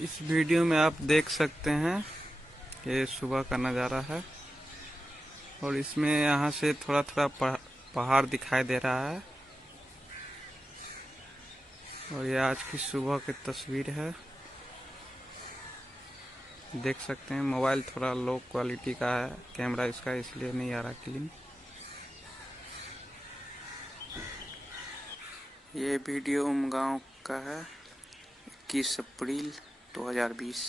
इस वीडियो में आप देख सकते हैं ये सुबह का नज़ारा है और इसमें यहाँ से थोड़ा थोड़ा पहाड़ दिखाई दे रहा है और ये आज की सुबह की तस्वीर है। देख सकते हैं मोबाइल थोड़ा लो क्वालिटी का है कैमरा इसका, इसलिए नहीं आ रहा क्लीन। ये वीडियो उमगांव का है, 21 अप्रैल 2020।